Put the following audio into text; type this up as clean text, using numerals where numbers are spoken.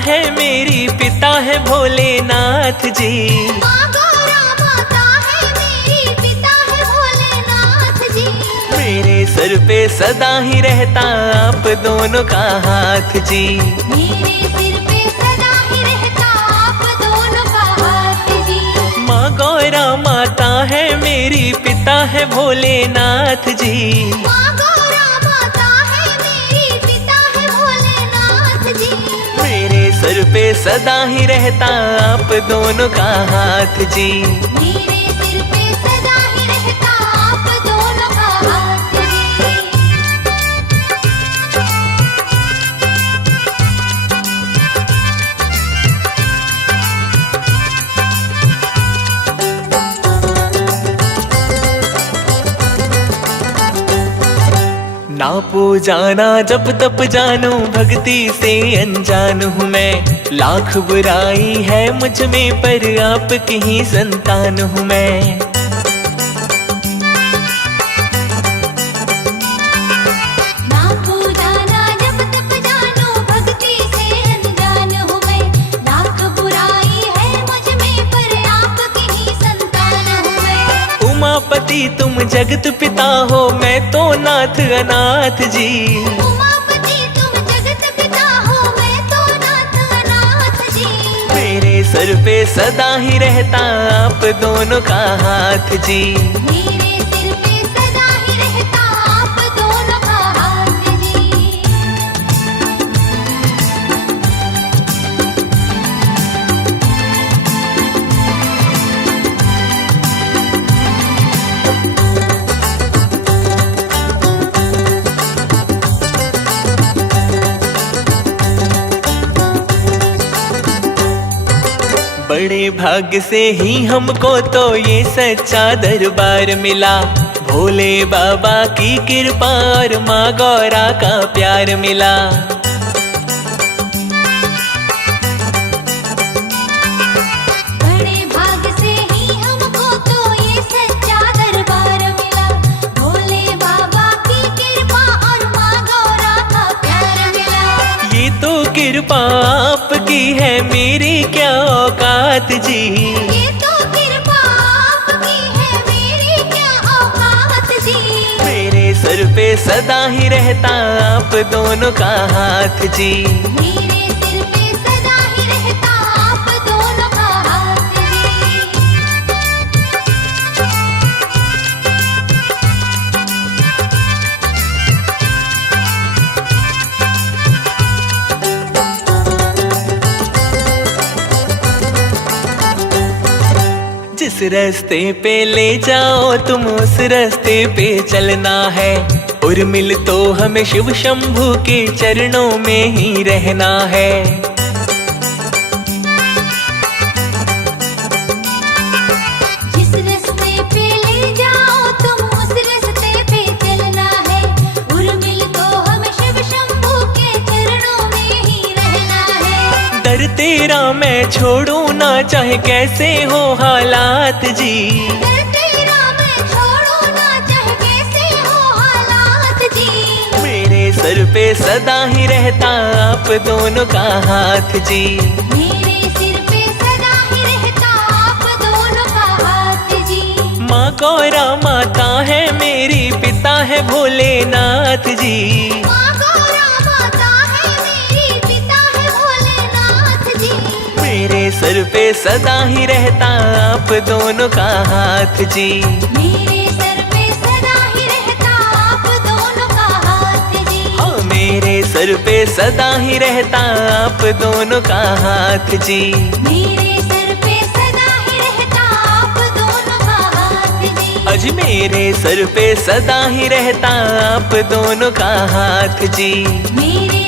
है मेरी, पिता है भोलेनाथ जी। माँ गौरा माता है मेरी, पिता है भोलेनाथ जी। मेरे सर पे सदा ही रहता आप दोनों का हाथ जी। मेरे सिर पे सदा ही रहता आप दोनों का हाथ जी। माँ गौरा माता है मेरी, पिता है भोलेनाथ जी। माँ गौरा माता है मेरी, पिता है भोलेनाथ जी। मेरे सर पे सदा ही रहता आप दोनों का हाथ जी। मेरे सिर पे सदा ही रहता आप दोनों का हाथ जी। ना पूजा ना जप तप जानू, भक्ति से अनजान हूँ मैं। लाख बुराई है मुझ में पर आपकी ही संतान हूँ मैं। ना पूजा ना जप तप जानो, भक्ति से अनजान हूँ मैं। लाख बुराई है मुझ में पर आपकी ही संतान हूँ मैं। उमापति तुम जगत पिता हो, मैं तो नाथ अनाथ जी। उमापति तुम जगत पिता हो, मैं तो नाथ अनाथ जी। मेरे सर पे सदा ही रहता आप दोनों का हाथ जी। मेरे सिर पे सदा ही रहता आप दोनों का हाथ जी। बड़े भाग्य से ही हमको तो ये सच्चा दरबार मिला। भोले बाबा की कृपा और माँ गौरा का प्यार मिला। बड़े भाग से ही हमको तो ये सच्चा दरबार मिला। भोले बाबा की कृपा और माँ गौरा का प्यार मिला। ये तो कृपा आपकी है, मेरी क्या औकात जी। ये तो कृपा आपकी है, मेरी क्या औकात जी। मेरे सर पे सदा ही रहता आप दोनों का हाथ जी। मेरे सिर पे सदा ही रहता आप दोनों का हाथ जी। जिस रास्ते पे ले जाओ तुम उस रास्ते पे चलना है। और मिल तो हमें शिव शंभू के चरणों में ही रहना है। जिस रास्ते पे ले जाओ तुम उस रास्ते पे चलना है। उर्मिल तो हमें शिव शंभू के चरणों में ही रहना है। दर तेरा मैं छोड़ू ना, चाहे कैसे हो हालात जी। दर तेरा मैं छोड़ू ना, चाहे कैसे हो हालात जी। मेरे सर पे सदा ही रहता आप दोनों का हाथ जी। मेरे सिर पे सदा ही रहता आप दोनों का हाथ जी। माँ गौरा माता है मेरी, पिता है भोलेनाथ जी। माँ गौरा माता है मेरी, पिता है भोलेनाथ जी। मेरे सर पे सदा ही रहता आप दोनों का हाथ जी। मेरे सर पे सदा ही रहता आप दोनों का हाथ जी। हाँ, मेरे सर पे सदा ही रहता आप दोनों का हाथ जी। मेरे सर पे सदा ही रहता आप दोनों का हाथ जी। अज मेरे सर पे सदा ही रहता आप दोनों का हाथ जी। मेरे